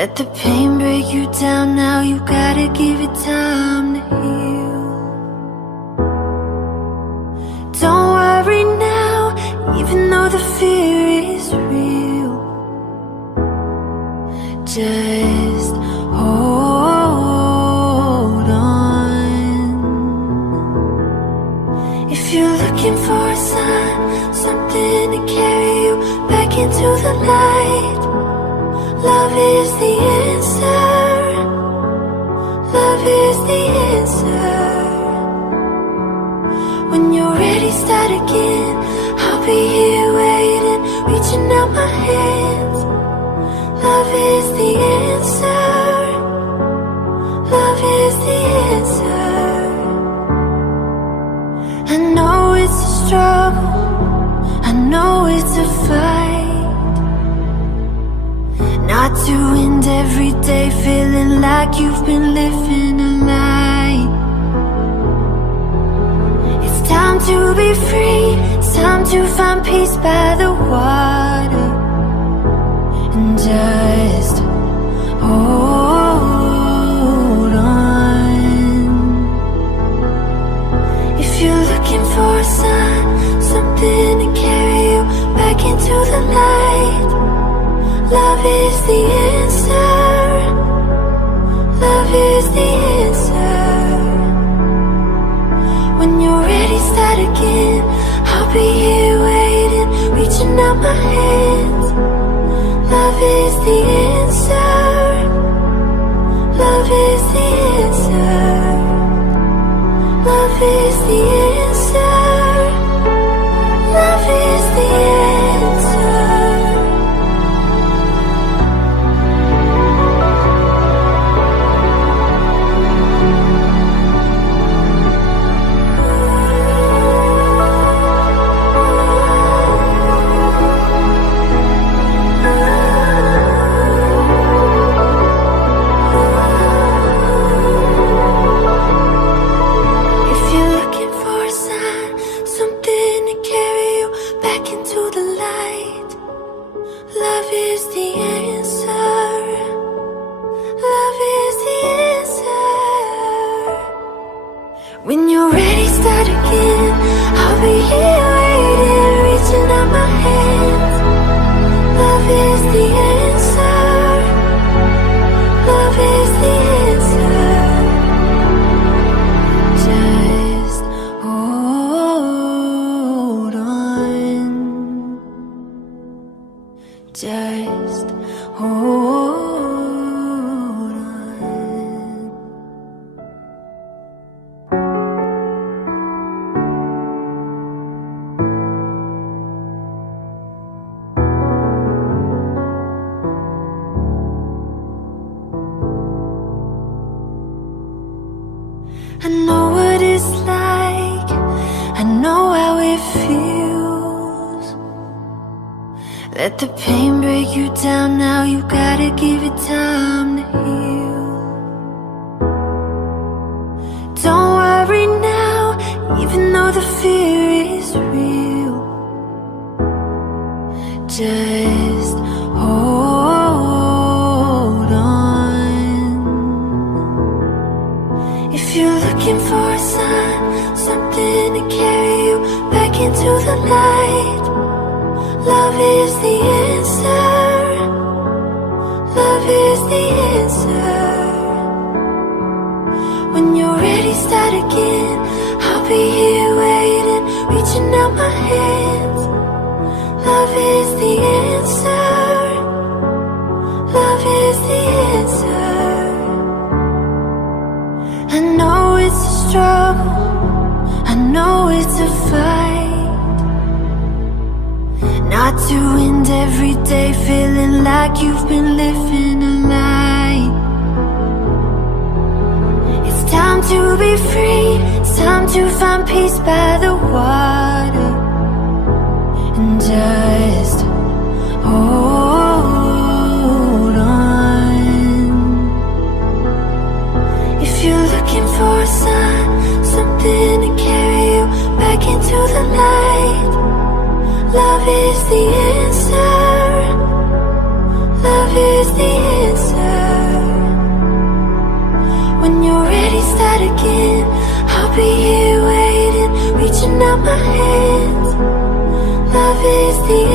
Let the pain break you down now, you gotta give it time to heal. Don't worry now, even though the fear is real. Just hold on. If you're looking for a sign, something to carry you back into the light, love is the answer. Love is the answer. When you're ready, start again. I'll be here waiting, reaching out my hands. Love is the answer. Love is the answer. I know it's a struggle, I know it's a fight, not to end every day feeling like you've been living a lie. It's time to be free, it's time to find peace by the water. And just hold on. If you're looking for a sign, something to carry you back into the light, love is the answer. Love is the answer. When you're ready, start again. I'll be here waiting, reaching out my hands. Love is the answer. Love is the answer. Love is the answer. Love is the answer. When you're ready, start again. I'll be here waiting, reaching out my hands. Love is the answer. Love is the answer. Just hold on. Just hold on. I know what it's like, I know how it feels. Let the pain break you down now, you gotta give it time to heal. Don't worry now, even though the fear is real. Just hold on. If you're looking for a sign, something to carry you back into the light, love is the answer. Love is the answer. When you're ready, start again. I'll be here waiting, reaching out my hands. Love is the answer. Love is the answer. I know it's a struggle, I know it's a fight, not to end every day feeling like you've been living a lie. It's time to be free, it's time to find peace by the water. And just hold on. If you're looking for a sign, something to carry you back into the light, love is the answer. Love is the answer. is the